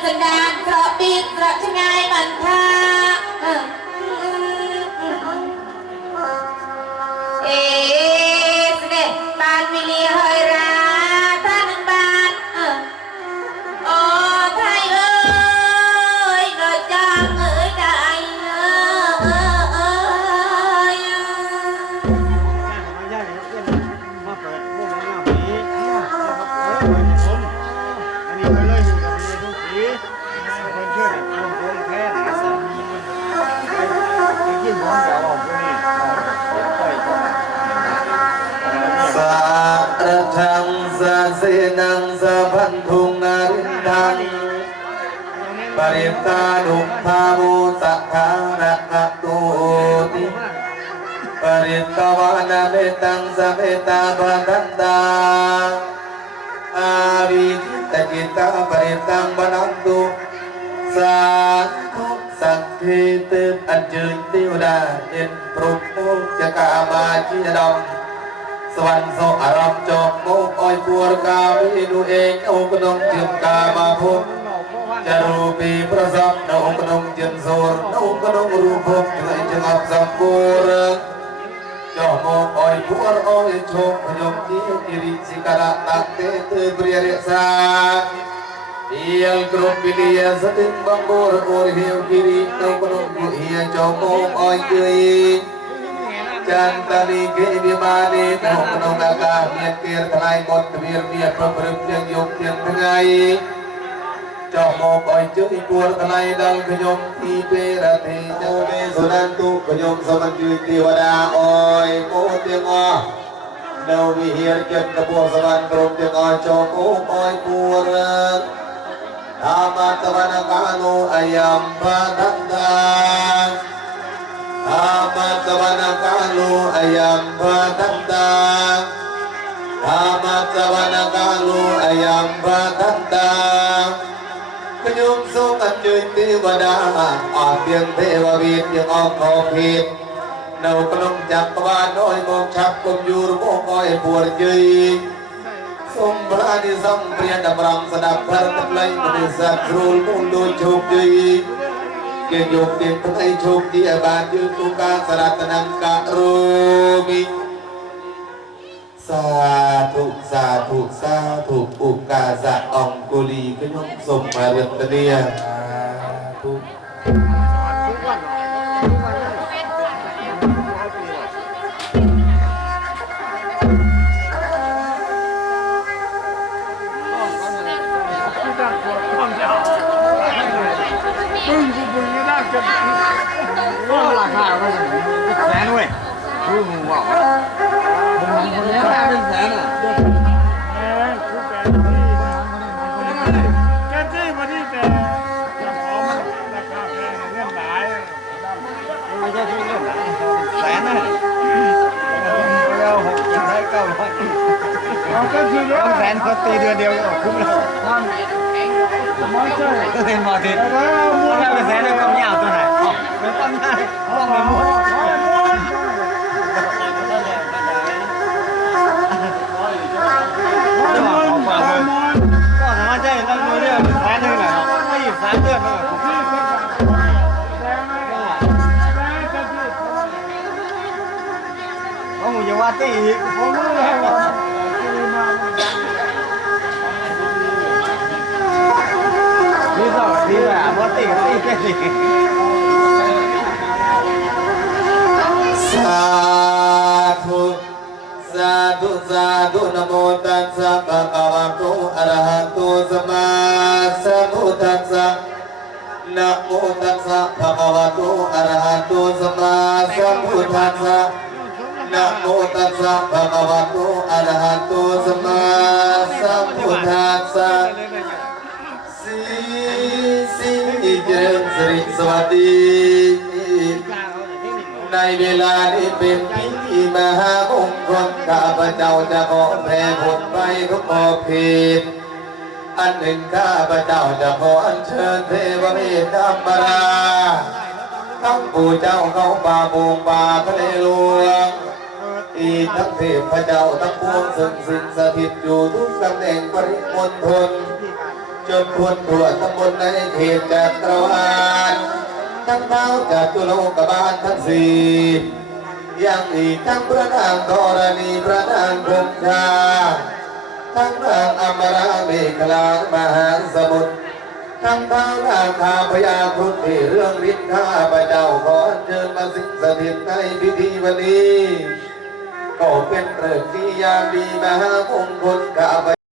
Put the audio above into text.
เสนดานเพราะปิดเพราะชงายมันทาเอสเดบานมิลีเฮยราท่านังบานโอ้ไทยเอ้ยดอจางเอ้ยได้เอยมาเปิดพวกนี้เอาไปอันนี้ไปเลย รินังสัพพันธุงนารินทังปริตานุภาวุสัทธาระกตุติปริตวานาเมตังสัมเมตาบันตังอาวิจิตกิตาปริตังบนันตุสาธุสัพเพเตอัญเชิญเทวดาเอ็นปรุโมจะกามาจิดมสวรรค์โสอารมจบ โมกอ้อยปัวกาวิดูเองโอกนงจียมกามาพุทธจารูปีประสับนองกนงจียมโซรนองกนงรูปภพจุยจังอับสัมปูรจอโมกอ้อยปัวอ้อยโชคพยมจีกิริสิกระตักเตตือเปรียเรศาเอียลกรุปิลี កើតមានទានថ្លៃបុណ្យទានមានប្រព្រឹត្តជាងយប់ជាងថ្ងៃចុះមកអុយជើងពួរថ្លៃដល់ខ្ញុំទីពេលរទេចោលេសុរន្តុខ្ញុំសូមអញ្ជើញទេវតាអើយពោទាំងអស់នៅវិហារចិត្តកពោះសវណ្ណព្រមទាំងអស់ចុះគូអុយពួរអាមតវនកានុអយំបដន្តាអាមតវនកានុអយំបដន្តា Amat sawana kalu ayam batanda Amat sawana kalu ayam batanda Kenyum sukan cuy tiwada Apian tewa vit yang ongko vit Nau kelung jakwa noi mok chap kum yur mok oi puar cuy Sum berani sam pria damrang sedap berteklai Menisat serul mundu cup cuy เกียรติโยมเกียรติให้โชคดีอาบานยืนตุกาสรัตนังกะโรมิสาธุสา ธุสาธุอุกาสะองกุลีขยมสมมาเรตเนียสาธุปึ้งกูปึ้งไม่ได้จะก็ราคาก็แสนเว้ยคือมึงบอกมึงคนนี้ได้เป็นแสนอะ เอาก็คือเยอะแสนเขาตีเดือนเดียวก็คุ้มแล้วก็เป็นหมอติดถ้าเป็นแสนแล้วก็ไม่เอาตัวไหนเป็นต้นได้ห้องในมุ้งก็สามารถใช้ตั้ง สาธุสาธุสาธุนะโมตัสสะภะคะวะโตอะระหะโตสัมมาสัมพุทธัสสะนะโมตัสสะภะคะวะโตอะระหะโตสัมมาสัมพุทธัสสะนะโมตัสสะภะคะวะโตอะระหะโตสัมมาสัมพุทธัสสะ เจริญสิริสวัสดี ในเวลานี้เป็นพิธีมหามงคลข้าพเจ้าจะขอแผ่ผลไปทุกขอบเขตอันหนึ่งข้าพเจ้าจะขออัญเชิญเทวเมตธรรมราทั้งปู่เจ้าเขาป่าโป่งป่าทะเลหลวงอีกทั้งเทพเจ้าทั้งปวงซึ่งสิ่งสถิตอยู่ทุกตำแหน่งปริมณฑล จนควรทั่วทั้งบนในเขตจักรวาลทั้งเท้าจากตุโลกบาลทั้งสี่ยังอีกทั้งพระนางธรณีพระนางคงคาทั้งนางอมราเมฆลามหาสมุทรทั้งเท้านางคาพยาครุฑที่เรื่องฤทธิ์ข้าพเจ้าขอเชิญมาสิงสถิตในพิธีวันนี้ก็เป็นเรื่องที่ยามดีมหามงคลข้าพ